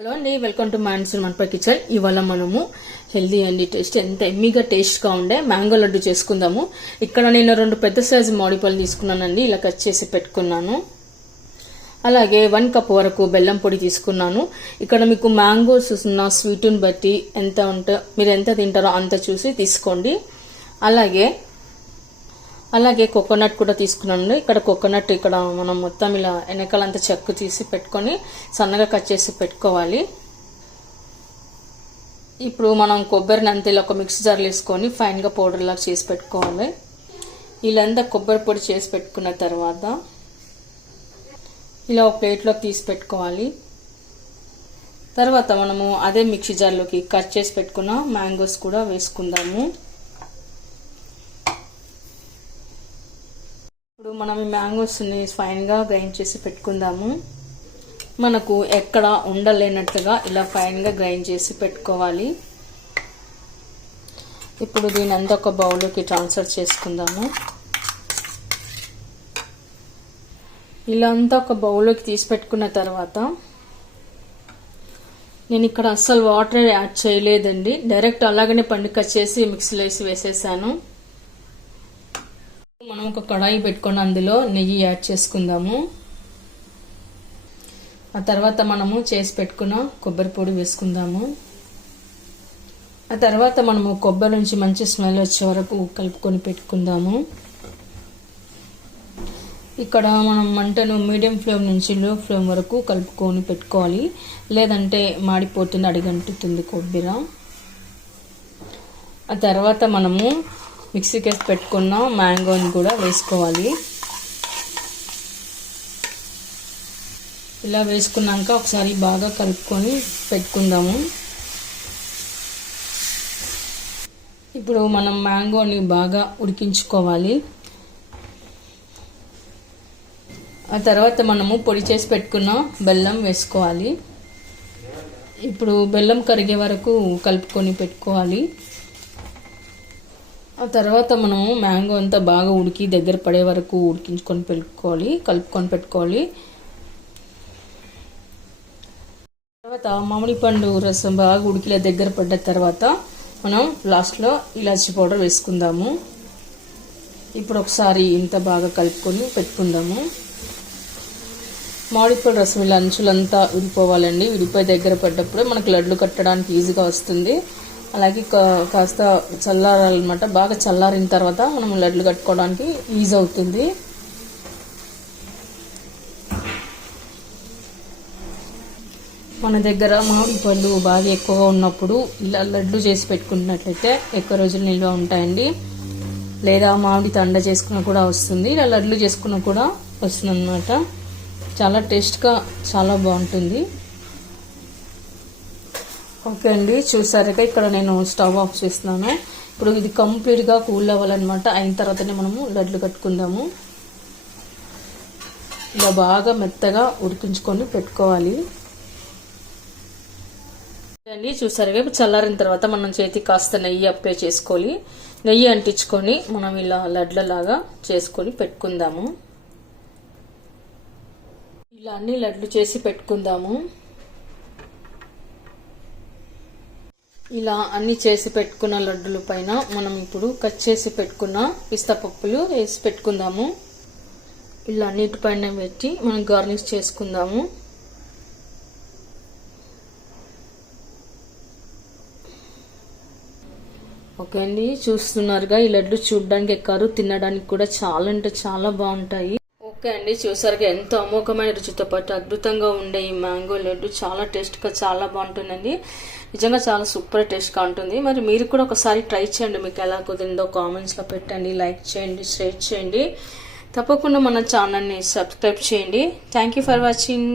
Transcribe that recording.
Hello అండి, welcome to monsoon మనపై kitchen. ఇవాళ మనము హెల్దీ అండి, టేస్ట్ ఎంత ఎమ్మీగా టేస్ట్గా ఉండే మ్యాంగో లడ్డు చేసుకుందాము. ఇక్కడ నేను 2 పెద్ద సైజు మామిడిపళ్ళు తీసుకున్నానండి, ఇలా కట్ చేసి పెట్టుకున్నాను. అలాగే 1 కప్ వరకు బెల్లం పొడి తీసుకున్నాను. ఇక్కడ మీకు మ్యాంగోస్ ఉన్న స్వీట్ని బట్టి మీరు ఎంత తింటారో అంత చూసి తీసుకోండి. అలాగే కోకోనట్ కూడా తీసుకున్నాను. ఇక్కడ కోకోనట్ మనం మొత్తం ఇలా వెనకాలంతా చెక్కు తీసి పెట్టుకొని సన్నగా కట్ చేసి పెట్టుకోవాలి. ఇప్పుడు మనం కొబ్బరిని అంతా ఇలా ఒక మిక్సీ జార్లో వేసుకొని ఫైన్గా పౌడర్ లాగా చేసి పెట్టుకోవాలి. ఇలా అంతా కొబ్బరి పొడి చేసి పెట్టుకున్న తర్వాత ఇలా ఒక ప్లేట్లోకి తీసి పెట్టుకోవాలి. తర్వాత మనము అదే మిక్సీ జార్లోకి కట్ చేసి పెట్టుకున్న మ్యాంగోస్ కూడా వేసుకుందాము. ఇప్పుడు మనం ఈ మ్యాంగోస్ని ఫైన్గా గ్రైండ్ చేసి పెట్టుకుందాము. మనకు ఎక్కడ ఉండలేనట్టుగా ఇలా ఫైన్గా గ్రైండ్ చేసి పెట్టుకోవాలి. ఇప్పుడు దీని అంతా ఒక బౌల్లోకి ట్రాన్స్ఫర్ చేసుకుందాము. ఇలా అంతా ఒక బౌల్లోకి తీసి పెట్టుకున్న తర్వాత నేను ఇక్కడ అస్సలు వాటర్ యాడ్ చేయలేదండి, డైరెక్ట్ అలాగనే పండు కట్ చేసి మిక్సీలో వేసేసాను. మనం ఒక కడాయి పెట్టుకొని అందులో నెయ్యి యాడ్ చేసుకుందాము. ఆ తర్వాత మనము చేసి పెట్టుకున్న కొబ్బరి పొడి వేసుకుందాము. ఆ తర్వాత మనము కొబ్బరి నుంచి మంచి స్మెల్ వచ్చే వరకు కలుపుకొని పెట్టుకుందాము. ఇక్కడ మనం మంటను మీడియం ఫ్లేమ్ నుంచి లో ఫ్లేమ్ వరకు కలుపుకొని పెట్టుకోవాలి, లేదంటే మాడిపోతుంది, అడిగంటుతుంది కొబ్బరి. ఆ తర్వాత మనము మిక్సీకి వేసి పెట్టుకున్న మ్యాంగోని కూడా వేసుకోవాలి. ఇలా వేసుకున్నాక ఒకసారి బాగా కలుపుకొని పెట్టుకుందాము. ఇప్పుడు మనం మ్యాంగోని బాగా ఉడికించుకోవాలి. ఆ తర్వాత మనము పొడి చేసి పెట్టుకున్న బెల్లం వేసుకోవాలి. ఇప్పుడు బెల్లం కరిగే వరకు కలుపుకొని పెట్టుకోవాలి. ఆ తర్వాత మనము మ్యాంగో అంతా బాగా ఉడికి దగ్గర పడే వరకు కలుపుకొని పెట్టుకోవాలి. తర్వాత మామిడి పండు రసం బాగా ఉడికిలా దగ్గర పడ్డ తర్వాత మనం లాస్ట్లో ఇలాచీ పౌడర్ వేసుకుందాము. ఇప్పుడు ఒకసారి ఇంత బాగా కలుపుకొని పెట్టుకుందాము. మామిడిపండు రసం ఇలా అంచులంతా విడిపోవాలండి. విడిపోయి దగ్గర పడ్డప్పుడు మనకు లడ్లు కట్టడానికి ఈజీగా వస్తుంది. అలాగే కాస్త చల్లారాలన్నమాట. బాగా చల్లారిన తర్వాత మనం లడ్లు కట్టుకోవడానికి ఈజీ అవుతుంది. మన దగ్గర మామిడి పళ్ళు బాగా ఎక్కువగా ఉన్నప్పుడు ఇలా లడ్లు చేసి పెట్టుకున్నట్లయితే ఎక్కువ రోజులు నిల్వ ఉంటాయండి. లేదా మామిడి తండ చేసుకున్న కూడా వస్తుంది, ఇలా లడ్లు చేసుకున్న కూడా వస్తుంది అన్నమాట. చాలా టేస్ట్గా చాలా బాగుంటుంది. ఓకే అండి, చూసారుగా ఇక్కడ నేను స్టవ్ ఆఫ్ చేస్తున్నాను. ఇప్పుడు ఇది కంప్లీట్గా కూల్ అవ్వాలన్నమాట. అయిన తర్వాతనే మనము లడ్లు కట్టుకుందాము. ఇలా బాగా మెత్తగా ఉడికించుకొని పెట్టుకోవాలి అండి. చూసారుగా ఇప్పుడు చల్లారిన తర్వాత మనం చేతికి కాస్త నెయ్యి అప్లై చేసుకోవాలి. నెయ్యి అంటించుకొని మనం ఇలా లడ్లలాగా చేసుకొని పెట్టుకుందాము. ఇలా అన్ని లడ్లు చేసి పెట్టుకుందాము. ఇలా అన్ని చేసి పెట్టుకున్న లడ్డుల పైన మనం ఇప్పుడు కట్ చేసి పెట్టుకున్న పిస్తా పప్పులు వేసి పెట్టుకుందాము. ఇలా అన్నిటిపైన పెట్టి మనం గార్నిష్ చేసుకుందాము. ఓకే అండి, చూస్తున్నారుగా ఈ లడ్డు చూడడానికి ఎక్కారు, తినడానికి కూడా చాలా అంటే చాలా బాగుంటాయి. ఓకే అండి, చూసారుగా ఎంతో అమోఘమైన రుచితో పాటు అద్భుతంగా ఉండే ఈ మ్యాంగో లడ్డు చాలా టేస్ట్గా చాలా బాగుంటుందండి. నిజంగా చాలా సూపర్ టేస్ట్గా ఉంటుంది. మరి మీరు కూడా ఒకసారి ట్రై చేయండి. మీకు ఎలా కుదిరిందో కామెంట్స్లో పెట్టండి, లైక్ చేయండి, షేర్ చేయండి. తప్పకుండా మన ఛానల్ని సబ్స్క్రైబ్ చేయండి. Thank you for watching.